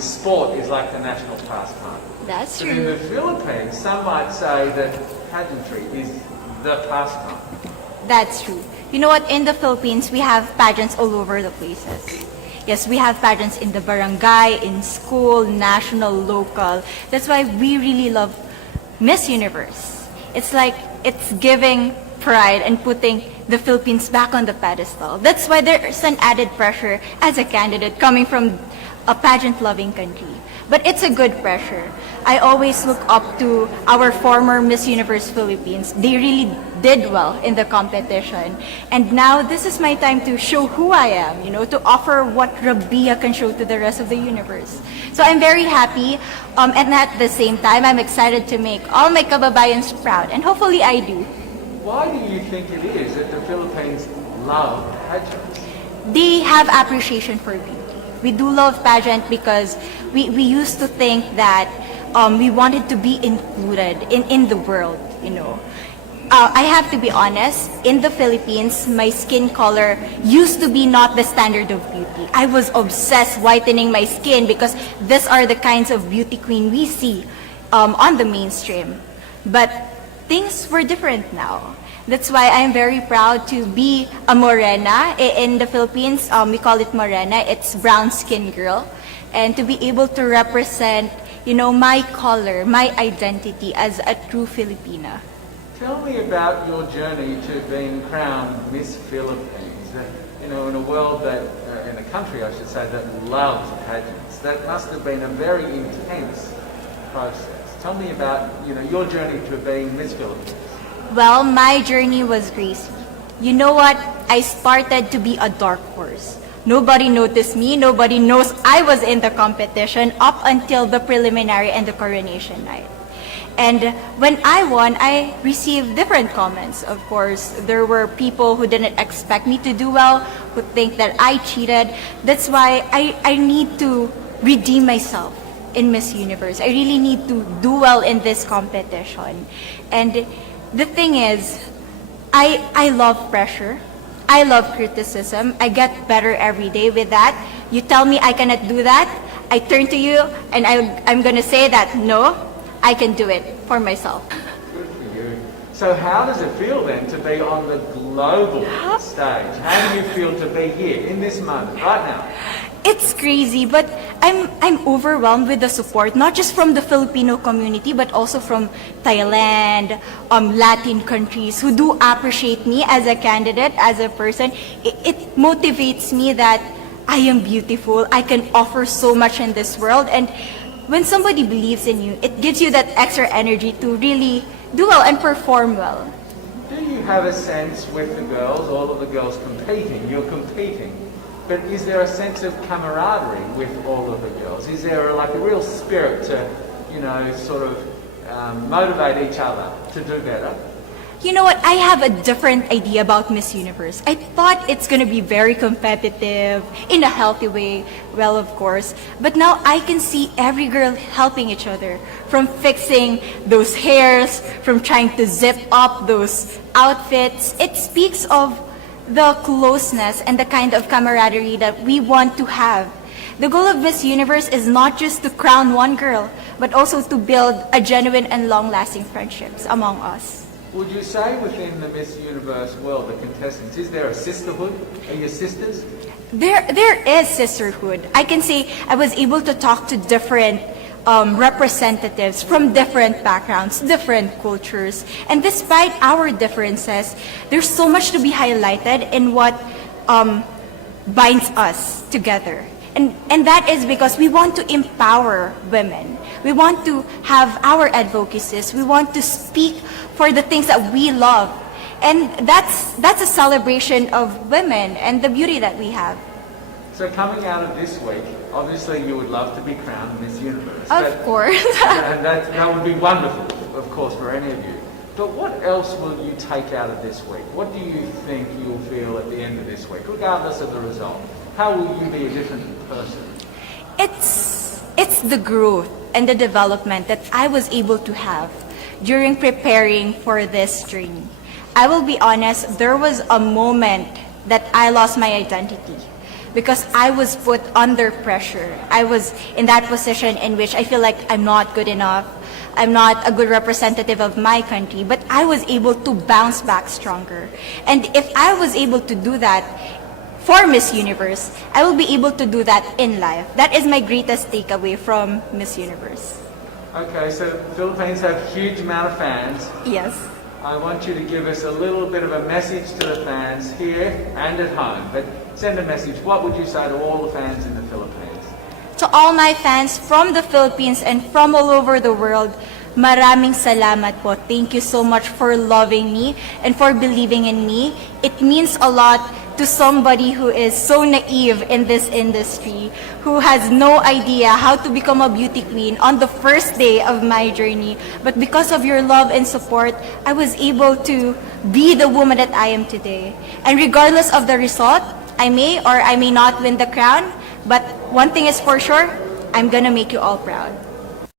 sport is like the national pastime. That's But in the true. Philippines, some might say that pageantry is the pastime. That's true. You know what? In the Philippines, we have pageants all over the places. Yes, we have pageants in the barangay, in school, national, local. That's why we really love Miss Universe. It's like it's giving pride and putting the Philippines back on the pedestal. That's why there's an added pressure as a candidate coming from a pageant-loving country. But it's a good pressure. I always look up to our former Miss Universe Philippines. They really did well in the competition. And now this is my time to show who I am, to offer what Rabiya can show to the rest of the universe. So I'm very happy, and at the same time, I'm excited to make all my kababayans proud, and hopefully I do. Why do you think it is that the Philippines love pageants? They have appreciation for beauty. We do love pageant because we used to think that we wanted to be included in the world, I have to be honest, in the Philippines, my skin color used to be not the standard of beauty. I was obsessed whitening my skin because these are the kinds of beauty queen we see on the mainstream. But things were different now. That's why I'm very proud to be a morena. In the Philippines, we call it morena. It's brown skin girl. And to be able to represent, my color, my identity as a true Filipina. Tell me about your journey to being crowned Miss Philippines. In a world that, in a country I should say, that loves pageants. That must have been a very intense process. Tell me about, your journey to being Miss Philippines. Well, my journey was crazy. You know what? I started to be a dark horse. Nobody noticed me. Nobody knows I was in the competition up until the preliminary and the coronation night. And when I won, I received different comments. Of course, there were people who didn't expect me to do well, who think that I cheated. That's why I need to redeem myself in Miss Universe. I really need to do well in this competition. And the thing is, I love pressure. I love criticism. I get better every day with that. You tell me I cannot do that, I turn to you and I'm going to say that, no, I can do it for myself. Good for you. So how does it feel then to be on the global stage? How do you feel to be here in this moment, right now? It's crazy, but I'm overwhelmed with the support, not just from the Filipino community, but also from Thailand, Latin countries who do appreciate me as a candidate, as a person. It motivates me that I am beautiful, I can offer so much in this world, and when somebody believes in you, it gives you that extra energy to really do well and perform well. Do you have a sense with the girls, all of the girls competing, you're competing, but is there a sense of camaraderie with all of the girls? Is there like a real spirit to, sort of motivate each other to do better? You know what? I have a different idea about Miss Universe. I thought it's going to be very competitive, in a healthy way, well, of course. But now I can see every girl helping each other, from fixing those hairs, from trying to zip up those outfits. It speaks of the closeness and the kind of camaraderie that we want to have. The goal of Miss Universe is not just to crown one girl, but also to build a genuine and long-lasting friendships among us. Would you say within the Miss Universe world, the contestants, is there a sisterhood? Are you sisters? There is sisterhood. I can say I was able to talk to different representatives from different backgrounds, different cultures. And despite our differences, there's so much to be highlighted in what binds us together. And that is because we want to empower women. We want to have our advocacies. We want to speak for the things that we love. And that's a celebration of women and the beauty that we have. So coming out of this week, obviously you would love to be crowned Miss Universe. Of course. And that would be wonderful, of course, for any of you. But what else will you take out of this week? What do you think you'll feel at the end of this week, regardless of the result? How will you be a different person? It's the growth and the development that I was able to have during preparing for this journey. I will be honest, there was a moment that I lost my identity. because I was put under pressure. I was in that position in which I feel like I'm not good enough. I'm not a good representative of my country, but I was able to bounce back stronger. And if I was able to do that for Miss Universe, I will be able to do that in life. That is my greatest takeaway from Miss Universe. Okay, so Philippines have a huge amount of fans. Yes. I want you to give us a little bit of a message to the fans here and at home. But send a message. What would you say to all the fans in the Philippines? To all my fans from the Philippines and from all over the world, maraming salamat po. Thank you so much for loving me and for believing in me. It means a lot to somebody who is so naive in this industry, who has no idea how to become a beauty queen on the first day of my journey. But because of your love and support, I was able to be the woman that I am today. And regardless of the result, I may or I may not win the crown, but one thing is for sure, I'm gonna make you all proud.